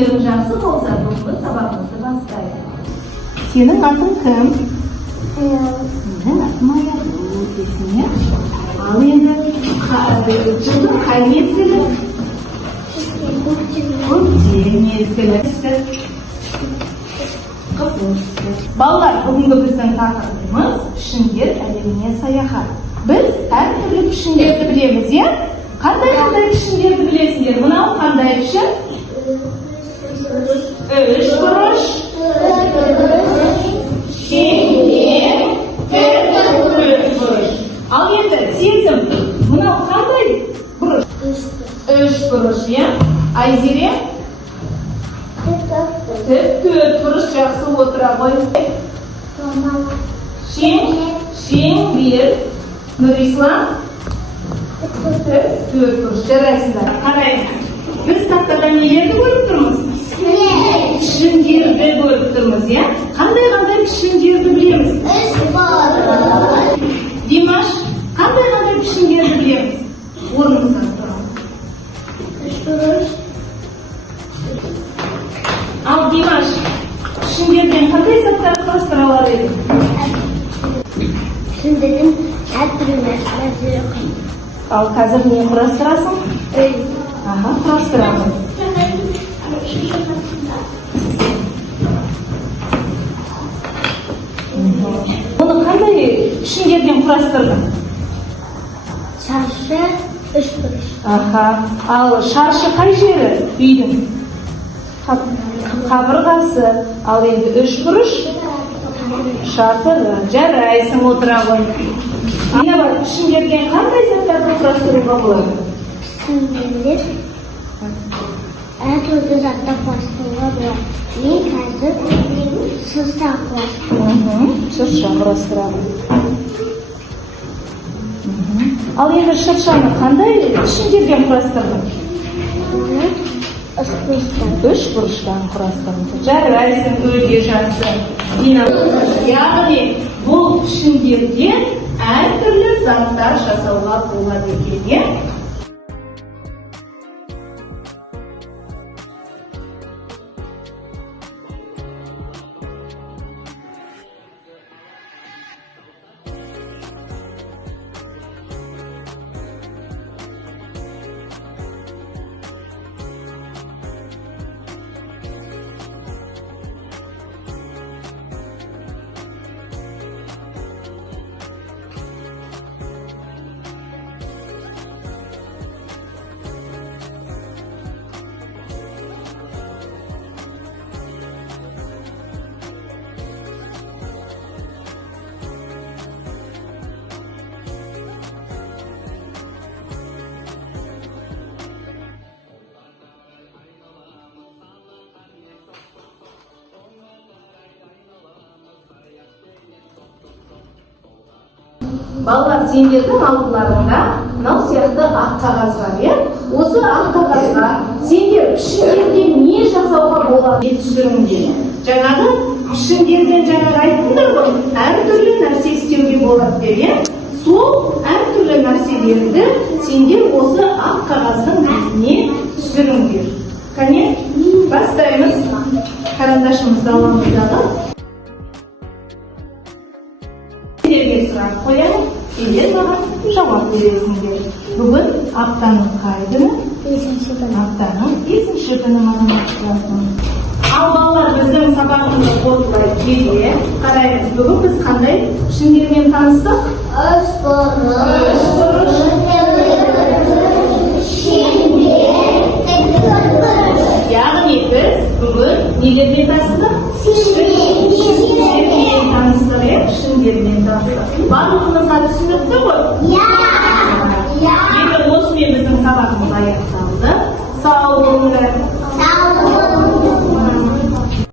өнерің жақсы болса, бүгінгі сабағымызды бастайық. Сенің атың кім? Менің атым Аягүл дейсің, иә? Ал енді жылдың қай мезгілі? Көктем мезгілі. Балалар, бүгінгі біздің тақырыбымыз пішіндер әлеміне саяхат. Біз әртүрлі пішіндерді білеміз, иә? Қандай пішіндерді білесіңдер? Мынау қандай пішін? Үш бұрыш, шеңбер, төрт бұрыш. Ал енді сезім, мынау қандай бұрыш? Үш бұрыш, иә? Айзере? Төрт бұрыш, жақсы отыра ғой. Шеңбер. Нұрислам? Төрт бұрыш, жарайсыздар. Қараймыз. Біз тақтада нелерді көріп тұрмыз? Пішіндерді көріп тұрмыз, иә? Қандай пішіндерді білеміз? Үш бұрыш. Димаш, қандай пішіндерді білеміз? Орнымыздан тұрмыз. Үш бұрыш. Ал Димаш, пішіндерден қандай заттар құрастыра алар еді? Пішіндерден әртүрлі нәрселер қойды. Ал қазір не құрастырасың? Аха, құрастырамын. Оны қандай пішіндерден құрастырдың? Шаршы, үш бұрыш. Аха, ал шаршы қай жері үйдің? Қабырғасы. Ал енді үш бұрыш? Шатыры. Жарайсың, отыра ғой. Ана бар, пішіндерден қандай заттарды құрастыруға болады? Пішіндерлер әртүрлі затты құрастыруға болады. Мен қазір шырша құрастырамын. Шырша құрастырамын. Ал енді шыршаны қандай пішіндерден құрастырдың? Үш бұрыштан құрастырдың. Жарайсың, өте жақсы. Яғни бұл пішіндерден әртүрлі заттар жасауға болады екен. Балалар, сендердің алдыларында мынау сияқты ақ қағаз бар, иә? Осы ақ қағазға сендер пішіндерден не жасауға болады деп түсіріңдер. Жаңағы пішіндерден айттыңдар ғой, әртүрлі нәрсе істеуге болады деп, иә? Сол әртүрлі нәрселерді сендер осы ақ қағаздың бетіне түсіріңдер. Кәне, бастаймыз. Қарандашымызды аламыздағы. Сендерге сұрақ қоямын, сендер маған жауап бересіңдер. Бүгін аптаның қай күні? Бесінші күні. Аптаның 5-ші күні мазмұндасың. Ал балалар, біздің сабағымызды қорытындылай келе қараймыз. Бүгін біз қандай пішіндермен таныстық? Үш бұрыш, шеңбер, төрт бұрыш. Яғни біз бүгін нелермен таныстық? Пішіндермен таныстық, пішіндермен таныстық. Барлығымызға түсінікті ғой? Иә. Енді осымен біздің сабағымыз аяқталды. Сау болыңдар.